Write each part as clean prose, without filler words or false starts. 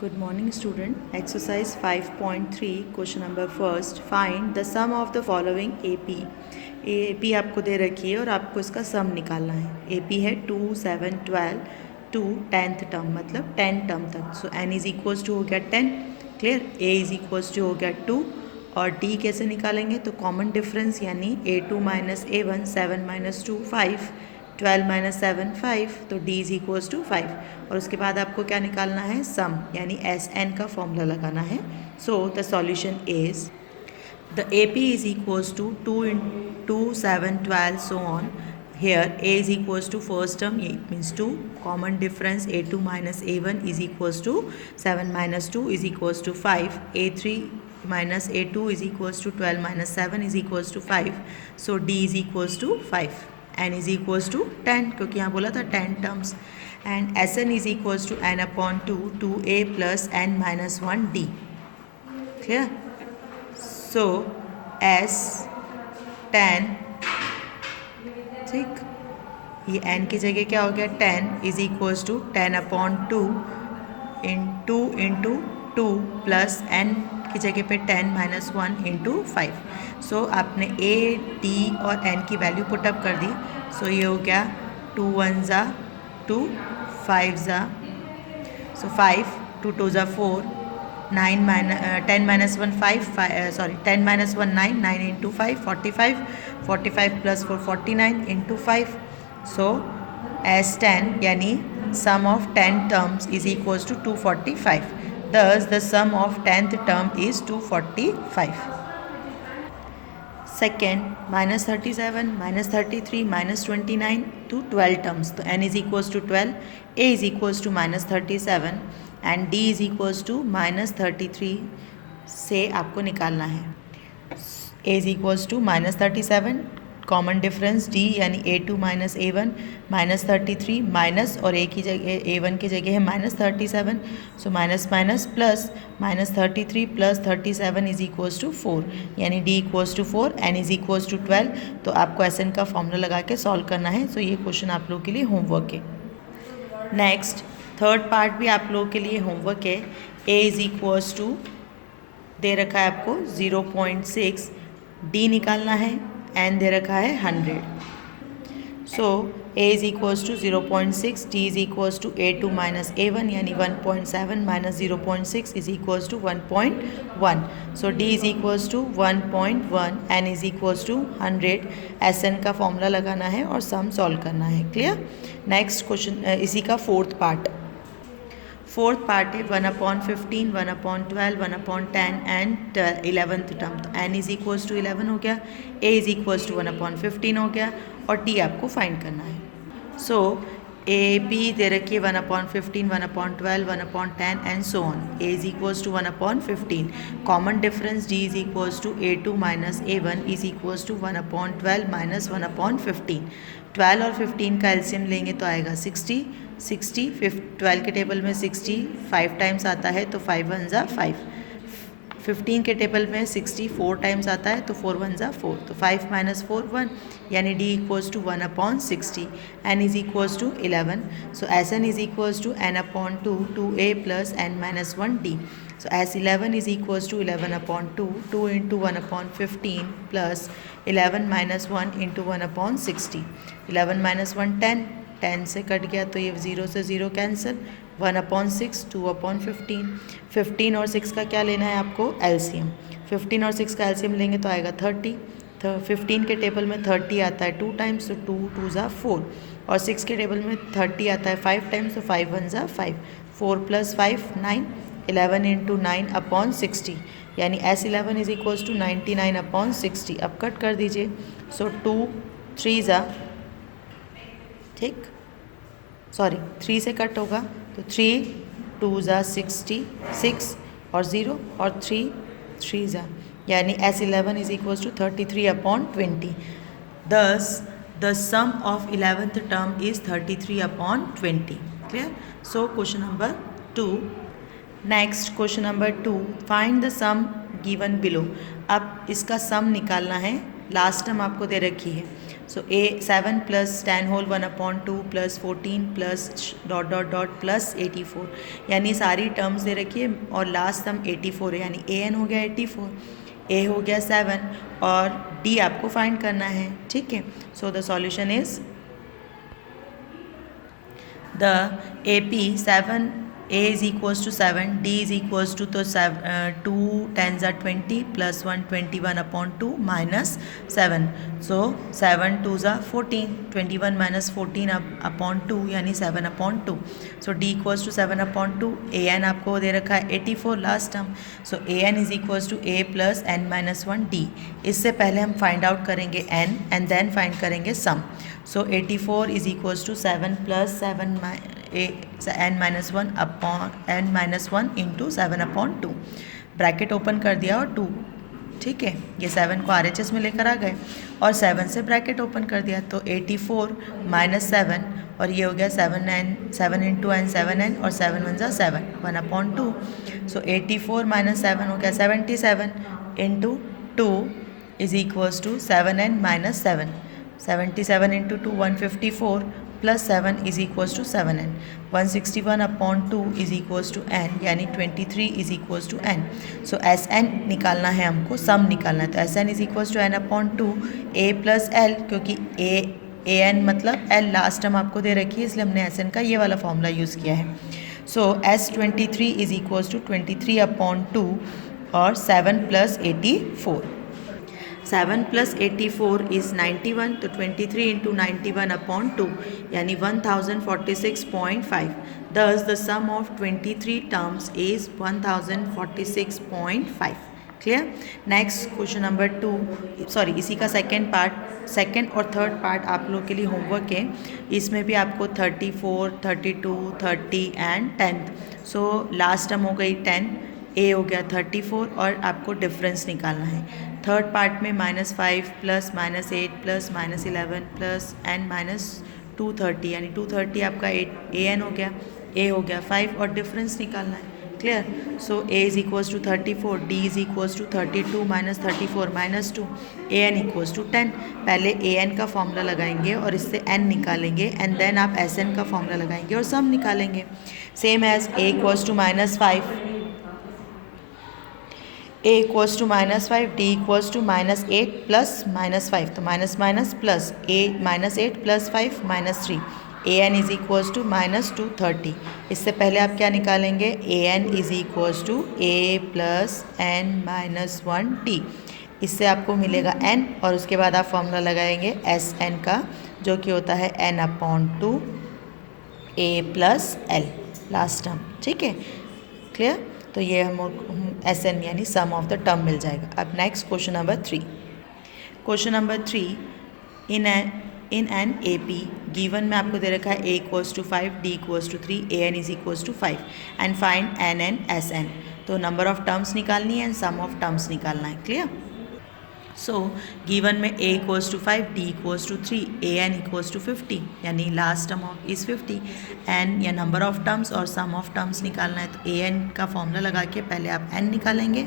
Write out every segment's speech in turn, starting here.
Good morning student. Exercise 5.3 question number first. Find the sum of the following AP. AP आपको दे रखी है और आपको इसका सम निकालना है. AP है 2, 7, 12 टू 10th टर्म मतलब 10 टर्म तक. So n is equals to हो गया 10. Clear. A is equals to हो गया 2 और D कैसे निकालेंगे तो कॉमन डिफरेंस यानी A2 minus A1 7 minus 2 5 12 minus 7 5 तो D इज इक्वल्स टू 5 और उसके बाद आपको क्या निकालना है सम यानी SN का फॉर्मूला लगाना है. So the solution is the AP is equals to 2 into 7 12 so on. Here A is equals to first term, it means 2, common difference A2 minus A1 is equals to 7 minus 2 is equals to 5, A3 minus A2 is equals to 12 minus 7 is equals to 5, so D is equals to 5, N is equals to 10 क्योंकि यहाँ बोला था 10 terms, and Sn is equals to n upon 2 2A plus n minus 1 D. Clear? So S 10 ठीक, ये n की जगह क्या हो गया 10 is equals to 10 upon 2 into 2 plus n की जगह पे 10 माइनस 1 इंटू 5. सो आपने a d और n की वैल्यू पुटअप कर दी. सो ये हो गया 2 1 ज़ा 2 5 ज़ा सो 5 2 2 ज़ा 4 9 10 minus 1 5 sorry 10 minus 1 9 9 into 5 45 45 plus 4 49 into 5. So as 10 यानी sum of 10 terms is equals to 245. Thus the sum of 10th term is 245. Second, minus 37, minus 33, minus 29 to 12 terms. तो n is equals to 12, A is equals to minus 37 and D is equals to minus 33 से आपको निकालना है. A is equals to minus 37, common difference D यानी A2 minus A1 minus 33 minus और A की जगह A1 की जगह है minus 37. So minus minus plus minus 33 plus 37 is equals to 4 यानी D equals to 4 N is equals to 12. तो आपको SN का फॉर्मूला लगा के सॉल्व करना है. सो ये क्वेश्चन आप लोगों के लिए होमवर्क है. नेक्स्ट थर्ड पार्ट भी आप लोगों के लिए होमवर्क है. A इज इक्वल्स टू दे रखा है आपको 0.6, D निकालना है, N दे रखा है 100. So A is equals to 0.6, D is equals to A2 minus A1 यानी 1.7 minus 0.6 is equals to 1.1. So D is equals to 1.1, N is equals to 100. SN का formula लगाना है और सम सॉल्व करना है. क्लियर. नेक्स्ट क्वेश्चन इसी का fourth part है 1/15 1/12 1/10 एंड 11th टर्म. तो n इज इक्वल्स टू 11 हो गया, A इज इक्वल्स टू 1/15 हो गया और D आपको फाइंड करना है. सो ए बी दे रखी है 1/15 1/12 1/10 and so on. A is equals to 1/15. Common difference D is equals to A2 minus A1 is equals to 1/12 minus 1/15. 12 और 15 का एलसीएम लेंगे तो आएगा 60. 12 के टेबल में 60 5 टाइम्स आता है तो 5 1 ज़ा 5. 15 के टेबल में 60 4 टाइम्स आता है तो 4 1 ज़ा 4. तो 5 माइनस 4 1 यानी D equals to 1/60. N is equals to 11. So SN is equals to n/2 2A plus n minus 1 D. So as 11 is equals to 11/2, 2 into 1/15 plus 11 minus 1 into 1/60. 11 minus 1 10, 10 से cut गया तो ये 0 से 0 कैंसिल. 1/6 2/15. 15 और 6 का क्या लेना है आपको एलसीएम. 15 और 6 का एलसीएम लेंगे तो आएगा 30. 15 के टेबल में 30 आता है 2 टाइम्स तो 2 2 ज़ा 4 और 6 के टेबल में 30 आता है 5 टाइम्स तो 5 1 ज़ा 5. 4 प्लस 5 9. 11 इंटू 9/60 यानी S11 इज इक्वल्स टू 99/60. अब कट कर दीजिए. सो 2 3 ज़ा ठीक, सॉरी 3 से कट होगा तो 3 2 ज़ा 66 और 0 और 3 3 ज़ा यानी S11 is equals to 33/20. Thus the sum of 11th term is 33/20. Clear. So question number 2. Next question number 2, find the sum given below. अब इसका सम निकालना है. लास्ट टर्म आपको दे रखी है. So A 7 plus 10 whole 1/2 plus 14 plus dot dot dot plus 84, यानी सारी टर्म्स दे रखी है और लास्ट टर्म 84 है, यानी ए एन हो गया 84, ए हो गया 7 और डी आपको फाइंड करना है, ठीक है। So the solution is the AP 7, A is equals to 7, D is equals to 2 10s are 20 plus 1 21/2 minus 7. So 7 2s are 14, 21 minus 14 upon 2 यानी 7/2. So D equals to 7/2. AN आपको दे रखा है 84 last term. So AN is equals to A plus N minus 1 D. इससे पहले हम find out करेंगे N and then find करेंगे सम. So 84 is equals to 7 plus 7 n minus 1 upon n minus 1 into 7/2. Bracket open कर दिया और 2, ठीक है, ये 7 को RHS में लेकर आ गए और 7 से ब्रैकेट ओपन कर दिया तो 84 माइनस 7 और ये हो गया 7 इंटू एन 7n और 7 1 जा 7 1/2. सो 84 माइनस 7 हो गया 77 into 2 is equals to 7n minus 7. 77 into 2 154 plus 7 is equals to 7n. 161/2 is equals to n, यानी 23 is equals to n. So S N निकालना है हमको, सम निकालना है, तो S N is equals to n/2 a plus L, क्योंकि A N मतलब L last term आपको दे रखी है इसलिए हमने एस एन का ये वाला फॉर्मूला यूज़ किया है. सो S23 इज इक्वल्स टू 23/2 और 7 प्लस 84. 7 प्लस 84 इज़ 91, तो 23 इंटू 91/2 यानी 1046.5. Thus the sum of 23 terms is 1046.5. Clear. Next question number 2, sorry इसी का सेकेंड और थर्ड पार्ट आप लोग के लिए होमवर्क है. इसमें भी आपको 34, 32, 30 एंड 10. सो लास्ट टर्म हो गई 10, ए हो गया 34 और आपको डिफरेंस निकालना है. थर्ड पार्ट में -5 plus -8 plus -11 plus N minus 230, यानी 230 आपका 8 ए एन हो गया, ए हो गया 5 और डिफरेंस निकालना है. Clear. So A is equals to 34, D is equals to 32 minus 34 minus 2, A N equals to 10. पहले ए एन का फॉर्मूला लगाएंगे और इससे एन निकालेंगे एंड देन आप एस एन का फॉर्मूला लगाएंगे और सम निकालेंगे. Same as A equals to -5, a equals to -5, d equals to -8 plus -5, तो minus minus plus a -8 plus 5 -3, a n is equals to -230. इससे पहले आप क्या निकालेंगे, a n is equals to a plus n minus 1 d. इससे आपको मिलेगा n और उसके बाद आप फॉर्मूला लगाएंगे एस एन का, जो कि होता है n/2 a plus l last term. ठीक है, क्लियर. तो ये हम एस एन यानी सम ऑफ द टर्म मिल जाएगा. अब next question number 3. Question number 3, in an A P given में आपको दे रखा है a equals to 5, d equals to 3, a n is equals to 5 and find N N S N. तो number of terms निकालनी है एंड सम ऑफ टर्म्स निकालना है. क्लियर. सो गिवन में a equals to 5, d equals to 3, a n equals to 50, यानी last term of is 50 n या number of terms और sum of terms निकालना है. तो a n का फॉर्मूला लगा के पहले आप n निकालेंगे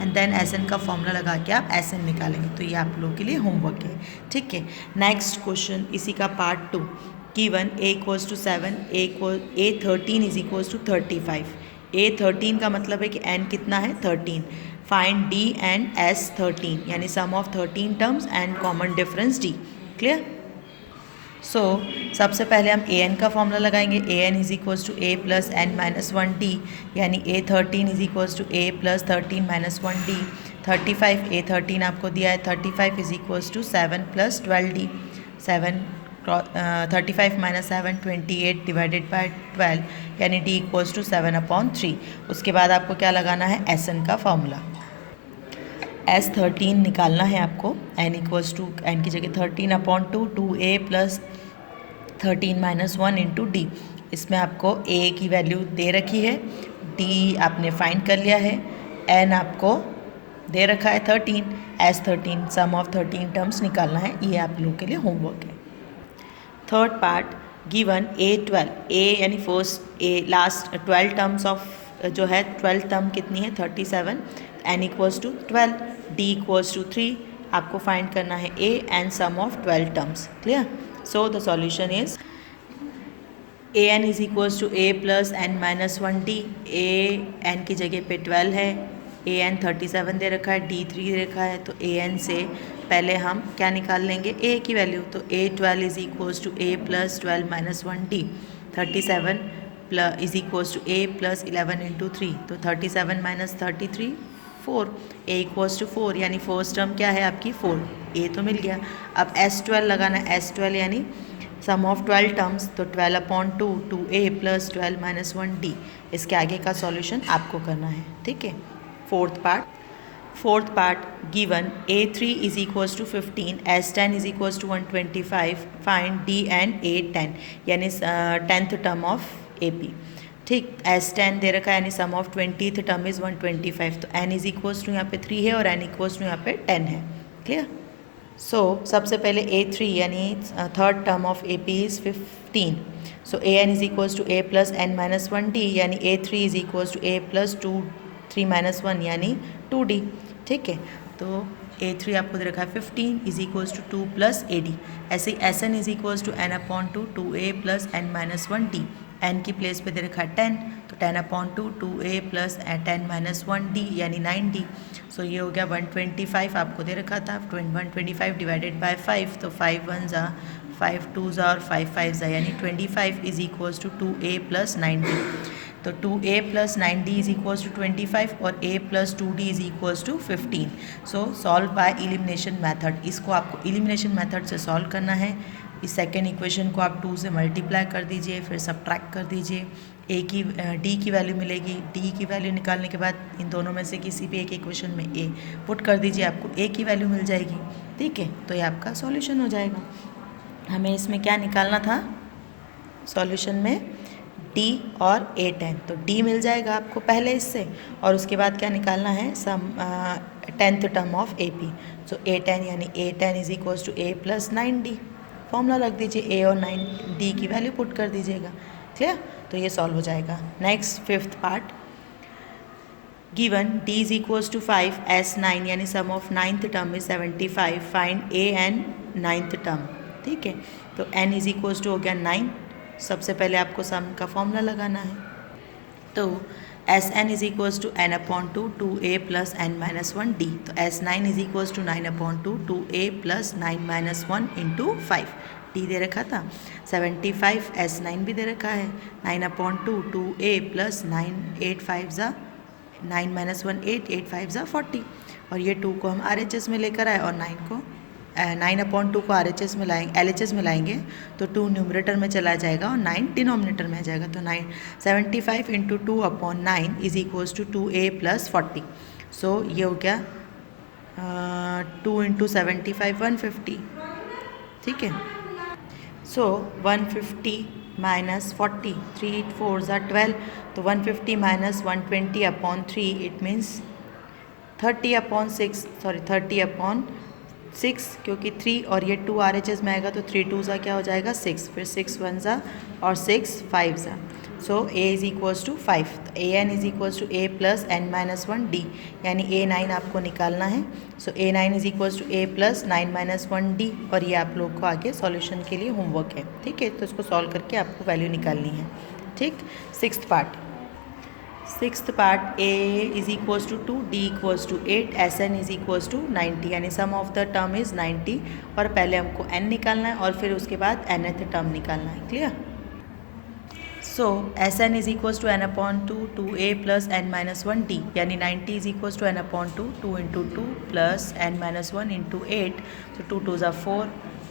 एंड देन एस एन का फॉर्मूला लगा के आप एस एन निकालेंगे. तो ये आप लोगों के लिए होमवर्क है. ठीक है. नेक्स्ट क्वेश्चन इसी का part 2. Given a equals to 7, a 13 is equals to 35. a 13 का मतलब है कि n कितना है 13. फाइंड d एंड s 13, यानी sum of 13 terms and common difference d. Clear. So सबसे पहले हम a n का फॉर्मूला लगाएंगे. a n is equals to a plus n minus 1 d, यानी a 13 is equals to a plus 13 minus 1 d. 35 a 13 आपको दिया है, 35 is equals to 7 plus 12 d. 35 minus 7 28 divided by 12, यानी d इक्वल्स टू 7/3. उसके बाद आपको क्या लगाना है, एस एन का फॉर्मूला. S13 निकालना है आपको. n इक्वल्स टू n की जगह 13/2 2a plus 13 minus 1 into D. इसमें आपको a की वैल्यू दे रखी है, d आपने फाइंड कर लिया है, n आपको दे रखा है 13. S13 सम ऑफ 13 टर्म्स निकालना है. ये आप लोगों के लिए होमवर्क है. Third part given A12, a यानी first a last 12 terms of जो है 12 टर्म कितनी है 37, n equals to 12, d equals to 3, आपको फाइंड करना है a and sum of 12 terms. Clear? So the solution is an is equals to a plus n minus 1d. a n की जगह पे 12 है, a n 37 दे रखा है, d 3 दे रखा है, तो a n से पहले हम क्या निकाल लेंगे a की वैल्यू. तो a 12 is equals to a plus 12 minus 1d. 37 plus is equals to a plus 11 into 3. तो 37 माइनस 33 4. a इक्वल्स टू 4 यानी फर्स्ट टर्म क्या है आपकी 4. a तो मिल गया. अब s12 लगाना है. s12 यानी सम ऑफ 12 टर्म्स, तो 12 upon 2 2a plus 12 minus 1d. इसके आगे का सॉल्यूशन आपको करना है. ठीक है. Fourth part given a3 is equals to 15, s10 is equals to 125, find d and a10 यानी 10th टर्म ऑफ ap. ठीक. s10 दे रखा है यानी sum of 20th term is 125. तो n इज इक्वल्स टू यहाँ पे 3 है और n इक्वल्स टू यहाँ पे 10 है. क्लियर? सो सबसे पहले a3 यानी third term of ap is 15. So an is equals to a plus n minus 1d यानी a3 is equals to a plus 3 minus 1 यानी 2d. ठीक है. तो a3 आपको दे रखा है 15 is equals to 2 plus ad. ऐसे ही sn is equals to n upon 2a plus n minus 1d. n की प्लेस पे दे रखा है 10, तो 10 upon 2a plus 10 minus 1d यानी 9d. सो ये हो गया 125 आपको दे रखा था. 125 डिवाइडेड बाय 5, तो 5 1 ज़ा 5 2 ज़ा और 5 5 ज़ा यानी 25 is equals to 2a plus 9d. तो 2a plus 9d is equals to 25 और a plus 2d is equals to 15. So solve by elimination method. इसको आपको एलिमिनेशन मेथड से सॉल्व करना है. इस सेकेंड इक्वेशन को आप 2 से मल्टीप्लाई कर दीजिए, फिर सब्ट्रैक्ट कर दीजिए. d की वैल्यू मिलेगी. d की वैल्यू निकालने के बाद इन दोनों में से किसी भी एक इक्वेशन में a पुट कर दीजिए, आपको a की वैल्यू मिल जाएगी. ठीक है. तो ये आपका सॉल्यूशन हो जाएगा. हमें इसमें क्या निकालना था सॉल्यूशन में? d और a10. तो d मिल जाएगा आपको पहले इससे, और उसके बाद क्या निकालना है? Sum 10th term of ap. So a10 यानी a10 is equals to a plus 9d. Formula रख दीजिए, a और 9d की वैल्यू पुट कर दीजिएगा. क्लियर? तो ये सॉल्व हो जाएगा. Next fifth part given d is equals to 5, s9 यानी sum of 9th term is 75, find a and 9th term. ठीक है. तो n इज इक्वल्स टू हो गया 9. सबसे पहले आपको सम का फॉर्मूला लगाना है. तो sn is equals to n upon 2a plus n minus 1d. तो s9 is equals to 9 upon 2a plus 9 minus 1 into 5. d दे रखा था 75, s9 भी दे रखा है 9 अपॉन 2a प्लस 9 8 5 ज़ा 9 माइनस 1 8 8 5 ज़ा 40. और ये 2 को हम RHS में लेकर आए और 9 को 9 अपॉन 2 को RHS में लाएंगे, LHS में लाएंगे, तो 2 न्यूमरेटर में चला जाएगा और 9 डिनोमिनेटर में आ जाएगा. तो 75 into 2 upon 9 is equals to 2a plus 40. So ये हो गया 2 इंटू 75 150. ठीक है. सो 150 माइनस 40, 3 4 ज़ा 12. तो 150 minus 120 upon 3 it means 30 upon 6, क्योंकि 3 और ये 2 RHS में आएगा, तो 3 2 ज़ा क्या हो जाएगा 6, फिर 6 1 ज़ा और 6 5 ज़ा. So a is equals to 5. तो an is equals to a plus n minus 1d यानी a9 आपको निकालना है. So a9 is equals to a plus 9 minus 1d. और ये आप लोग को आगे सॉल्यूशन के लिए होमवर्क है. ठीक है. तो इसको सॉल्व करके आपको वैल्यू निकालनी है. ठीक. Sixth part a is equals to 2, d equals to 8, sn is equals to 90 यानी sum of the term is 90. और पहले हमको n निकालना है और फिर उसके बाद nth टर्म निकालना है. Clear? So sn is equals to n upon 2a plus n minus 1d यानी 90 is equals to n upon 2 into 2 plus n minus 1 into 8. तो 2 2 ज़ा 4,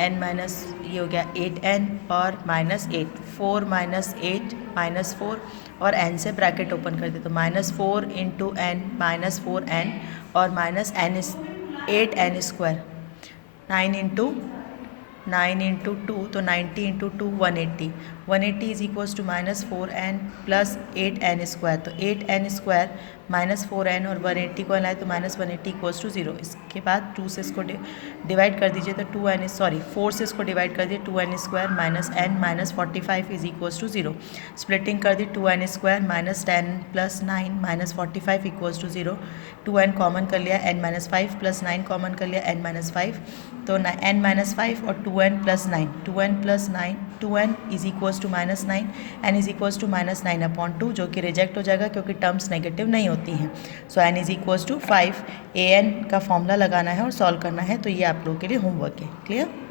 n माइनस ये हो गया 8n और माइनस 8, 4 माइनस 8 माइनस 4 और n से ब्रैकेट ओपन कर दे. तो minus 4 into n minus 4n और minus n is 8n square. 9 into 2 तो 90 into 2 180. 180 is equals to -4n plus 8n square, तो 8n स्क्वायर -4n और 180 को लाए तो -180 इक्वल्स टू 0। इसके बाद 2 से इसको डिवाइड कर दीजिए तो 4 से इसको डिवाइड कर दिए 2n square -n -45 is equals to 0। Splitting कर दी 2n square -10 + 9 -45 equals to 0। 2n common कर लिया, n-5 + 9 कॉमन कर लिया, n-5, तो n-5 और 2n + 9, 2n + 9, 2n is equals to -9, n is equals to -9/2, जो कि रिजेक्ट हो जाएगा क्योंकि टर्म्स नेगेटिव नहीं होती हैं। So n is equals to 5। an का फॉर्मूला लगाना है और सॉल्व करना है, तो ये आप लोगों के लिए होमवर्क है। क्लियर?